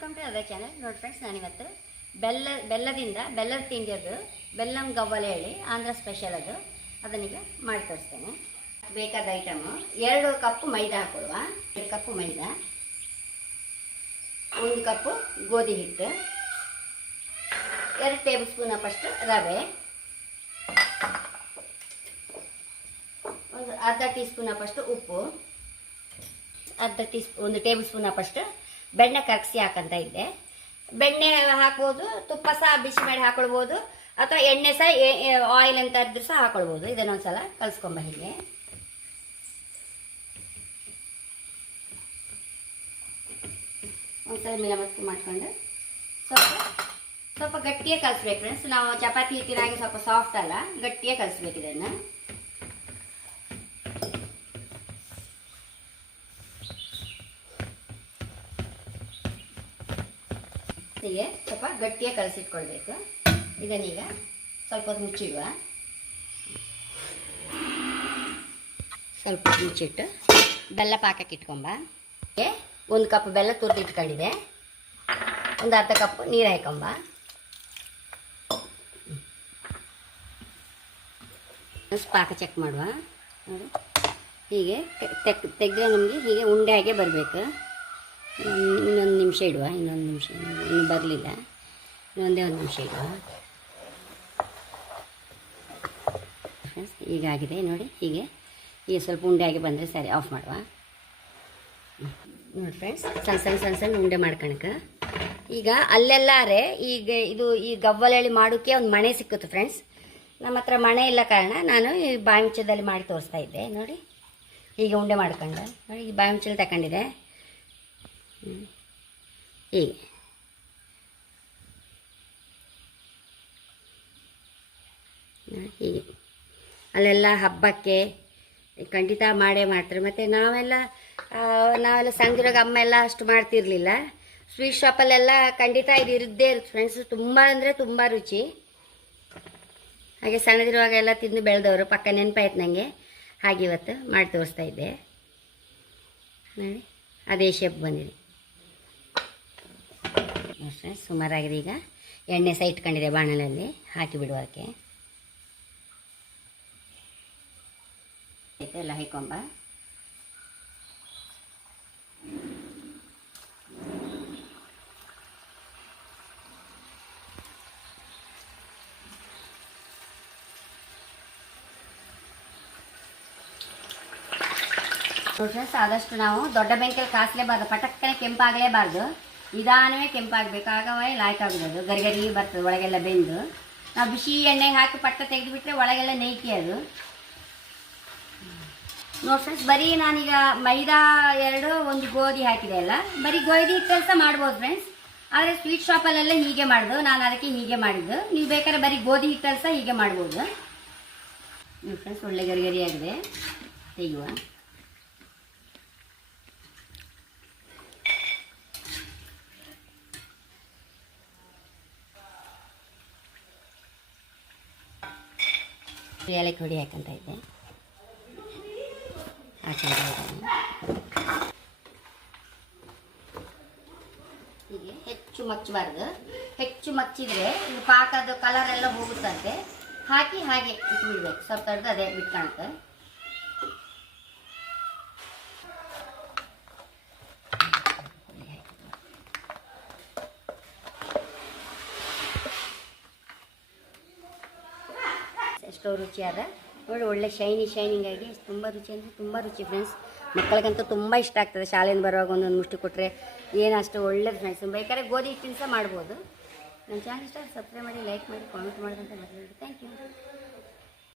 Welcome to other channel ನೋಡಿ friends ನಾನಿವತ್ತು ಬೆಲ್ಲ, ಬೆಲ್ಲದಿಂದ, ಬೆಲ್ಲದ ತಿಂಡಿ ಅದು ಬೆಲ್ಲಂ ಗವ್ವಲೆ ಹೇಳಿ, ಆಂಧ್ರ ಸ್ಪೆಷಲ್ ಅದು. ಅದನ್ನೀಗ ಮಾಡಿ ತೋರಿಸ್ತೇನೆ. ಬೇಕಾದ ಐಟಮು ಎರಡು ಕಪ್ಪು ಮೈದಾ ಹಾಕೊಳ್ಳುವ ಎರಡು ಕಪ್ಪು ಮೈದಾ. ಒಂದು ಕಪ್ಪು ಗೋಧಿ ಹಿಟ್ಟು. ಎರಡು ಟೇಬಲ್ ಸ್ಪೂನ್ ಫಸ್ಟ್ ರವೆ. ಒಂದು ಅರ್ಧ ಟೀ ಸ್ಪೂನ್ ಫಸ್ಟ್ ಉಪ್ಪು. ಅರ್ಧ ಟೀ ಒಂದು ಟೇಬಲ್ ಸ್ಪೂನ್ ಅಪ್ಪಷ್ಟು ಬೆಣ್ಣೆ ಕರಗಿಸಿ ಹಾಕಂತ ಇದ್ದೆ. ಬೆಣ್ಣೆ ಹಾಕ್ಬೋದು, ತುಪ್ಪ ಸಹ ಬಿಸಿ ಮಾಡಿ ಹಾಕೊಳ್ಬೋದು, ಅಥವಾ ಎಣ್ಣೆ ಸಹ ಆಯಿಲ್ ಅಂತ ಇದ್ರೂ ಸಹ ಹಾಕೊಳ್ಬೋದು. ಇದನ್ನೊಂದ್ಸಲ ಕಲಿಸ್ಕೊಂಬ ಹೀಗೆ. ಒಂದ್ಸಲ ಮಿಲಮತ್ತಿ ಮಾಡ್ಕೊಂಡು ಸ್ವಲ್ಪ ಸ್ವಲ್ಪ ಗಟ್ಟಿಯೇ ಕಲಿಸ್ಬೇಕು ಫ್ರೆಂಡ್ಸ್ ನಾವು ಚಪಾತಿ ಹಿಟ್ಟಿನಾಗೆ ಸ್ವಲ್ಪ ಸಾಫ್ಟ್ ಅಲ್ಲ ಗಟ್ಟಿಯೇ ಕಲಿಸ್ಬೇಕು ಇದನ್ನು. ಹೀಗೆ ಸ್ವಲ್ಪ ಗಟ್ಟಿಯಾಗಿ ಕಲಸಿಟ್ಕೊಳ್ಬೇಕು. ಇದನ್ನೀಗ ಸ್ವಲ್ಪ ಹೊತ್ತು ಮುಚ್ಚಿಡುವ. ಸ್ವಲ್ಪ ಹೊತ್ತು ಮುಚ್ಚಿಟ್ಟು ಬೆಲ್ಲ ಪಾಕಕ್ಕೆ ಇಟ್ಕೊಂಬ. ಒಂದು ಕಪ್ ಬೆಲ್ಲ ತುರ್ದು ಇಟ್ಕೊಂಡಿದೆ. ಒಂದು ಅರ್ಧ ಕಪ್ ನೀರು ಹಾಕೊಂಬ ಪಾಕ ಚೆಕ್ ಮಾಡುವ. ಹೀಗೆ ತೆಗ್ ತೆಗೆದ್ರೆ ನಮಗೆ ಹೀಗೆ ಉಂಡೆ ಹಾಗೆ ಬರಬೇಕು. ಇನ್ನೊಂದು ನಿಮಿಷ ಇಡುವ ಇನ್ನೊಂದು ನಿಮಿಷ ಇನ್ನು ಬರಲಿಲ್ಲ. ಇನ್ನೊಂದೇ ಒಂದು ನಿಮಿಷ ಇಡುವ. ಫ್ರೆಂಡ್ಸ್ ನೋಡಿ ಹೀಗೆ. ಈಗ ಸ್ವಲ್ಪ ಉಂಡೆ ಆಗಿ ಬಂದರೆ ಸರಿ ಆಫ್ ಮಾಡುವ. ನೋಡಿ ಫ್ರೆಂಡ್ಸ್ ಸಣ್ಣ ಸಣ್ಣ ಸಣ್ಣ ಸಣ್ಣ ಉಂಡೆ ಮಾಡ್ಕೊಳಕ ಈಗ ಅಲ್ಲೆಲ್ಲಾರೆ ಈಗ ಇದು ಈ ಗವ್ವಲಳ್ಳಿ ಮಾಡೋಕ್ಕೆ ಒಂದು ಮಣೆ ಸಿಕ್ಕುತ್ತೆ ಫ್ರೆಂಡ್ಸ್ ನಮ್ಮ ಹತ್ರ ಮಣೆ ಇಲ್ಲ ಕಾರಣ ನಾನು ಈ ಬಾವಿಂಚದಲ್ಲಿ ಮಾಡಿ ತೋರಿಸ್ತಾ ಇದ್ದೆ. ನೋಡಿ ಈಗ ಉಂಡೆ ಮಾಡ್ಕೊಂಡು. ನೋಡಿ ಈ ಬಾವಿಂಚಲ್ಲಿ ತಗೊಂಡಿದೆ. ಹೀಗೆ ಹೀಗೆ ಅಲ್ಲೆಲ್ಲ ಹಬ್ಬಕ್ಕೆ ಖಂಡಿತ ಮಾಡೇ ಮಾಡ್ತಾರೆ. ಮತ್ತು ನಾವೆಲ್ಲ ನಾವೆಲ್ಲ ಸಣ್ಣದಿರಾಗ ಅಮ್ಮ ಎಲ್ಲ ಅಷ್ಟು ಮಾಡ್ತಿರ್ಲಿಲ್ಲ. ಸ್ವೀಟ್ ಶಾಪಲ್ಲೆಲ್ಲ ಖಂಡಿತ ಇದು ಇರದ್ದೇ ಇರುತ್ತೆ ಫ್ರೆಂಡ್ಸ್ ತುಂಬ ಅಂದರೆ ತುಂಬ ರುಚಿ. ಹಾಗೆ ಸಣ್ಣದಿರುವಾಗ ಎಲ್ಲ ತಿಂದು ಬೆಳೆದವರು, ಪಕ್ಕ ನೆನಪಾಯ್ತು ನನಗೆ ಹಾಗೆ ಇವತ್ತು ಮಾಡಿ ತೋರಿಸ್ತಾ ಇದ್ದೆ. ನೋಡಿ, ಅದೇ ಶೇಪ್ ಬಂದಿದೆ. ಅಷ್ಟೇ ಸುಮಾರಾಗಿದೆ ಈಗ. ಎಣ್ಣೆ ಸಹ ಇಟ್ಕೊಂಡಿದೆ ಬಾಣಲಲ್ಲಿ. ಹಾಕಿ ಬಿಡುವಕ್ಕೆ ಎಲ್ಲ ಹೈಕೊಂಬ. ಫ್ರೆಂಡ್ಸ್ ಆದಷ್ಟು ನಾವು ದೊಡ್ಡ ಬೆಂಕಿಯಲ್ಲಿ ಕಾಸಲೇಬಾರ್ದು ಪಟಕ್ಕನೆ ಕೆಂಪಾಗಲೇಬಾರ್ದು. ನಿಧಾನವೇ ಕೆಂಪಾಗಬೇಕು ಆಗವೇ ಲಾಯ್ಕ್ ಆಗೋದು ಗರಿಗರಿ ಬರ್ತದೆ, ಒಳಗೆಲ್ಲ ಬೆಂದು. ನಾವು ಬಿಸಿ ಎಣ್ಣೆಗೆ ಹಾಕಿ ಪಟ್ಟ ತೆಗೆದುಬಿಟ್ರೆ ಒಳಗೆಲ್ಲ ನೈಕಿ ಅದು. ನೋಡಿ ಫ್ರೆಂಡ್ಸ್ ಬರೀ ನಾನೀಗ ಮೈದಾ ಎರಡು, ಒಂದು ಗೋಧಿ ಹಾಕಿದೆ ಅಲ್ಲ? ಬರೀ ಗೋಧಿ ಕೆಲಸ ಮಾಡ್ಬೋದು ಫ್ರೆಂಡ್ಸ್ ಆದರೆ ಸ್ವೀಟ್ ಶಾಪಲ್ಲೆಲ್ಲ ಹೀಗೆ ಮಾಡೋದು. ನಾನು ಅದಕ್ಕೆ ಹೀಗೆ ಮಾಡಿದ್ದು. ನೀವು ಬೇಕಾದ್ರೆ ಬರೀ ಗೋಧಿ ಸಹ ಹೀಗೆ ಮಾಡ್ಬೋದು. ನೀವು ಫ್ರೆಂಡ್ಸ್ ಒಳ್ಳೆ ಗರಿಗರಿ ಆಗಿದೆ. ತೆಗೆಯುವ. ಏಲಕ್ಕಿ ಹುಡಿ ಹಾಕಂತ ಇದ್ದೆ. ಹೀಗೆ ಹೆಚ್ಚು ಮಚ್ಚಬಾರ್ದು. ಹೆಚ್ಚು ಮಚ್ಚಿದ್ರೆ ಇದು ಪಾಕದ ಕಲರ್ ಎಲ್ಲ ಹೋಗುತ್ತಂತೆ. ಹಾಕಿ ಹಾಗೆ ಇಟ್ಬಿಡ್ಬೇಕು. ಸ್ವಲ್ಪ ಅದೇ ಬಿಟ್ಕೊಳಕ್ಕೆ. ಎಷ್ಟೋ ರುಚಿಯಾದ. ನೋಡಿ, ಒಳ್ಳೆ ಶೈನಿ ಶೈನಿಂಗ್ ಆಗಿ ತುಂಬ ರುಚಿ ಅಂದರೆ ತುಂಬ ರುಚಿ ಫ್ರೆಂಡ್ಸ್ ಮಕ್ಕಳಿಗಂತೂ ತುಂಬ ಇಷ್ಟ ಆಗ್ತದೆ ಶಾಲೆಯಿಂದ ಬರುವಾಗ ಒಂದೊಂದು ಮುಷ್ಟಿ ಕೊಟ್ಟರೆ ಏನು ಅಷ್ಟು ಒಳ್ಳೇದು ಫ್ರೆಂಡ್ಸ್ ಬೇಕಾದ್ರೆ ಗೋಧಿ ಹಿಟ್ಟಿನ ಸಹ ಮಾಡ್ಬೋದು. ನನ್ನ ಚಾನಲ್ ಇಷ್ಟ ಸಬ್ಸ್ಕ್ರೈಬ್ ಮಾಡಿ ಲೈಕ್ ಮಾಡಿ ಕಾಮೆಂಟ್ ಮಾಡೋದಂತ ಮರೆಯಬೇಡಿ ಥ್ಯಾಂಕ್ ಯು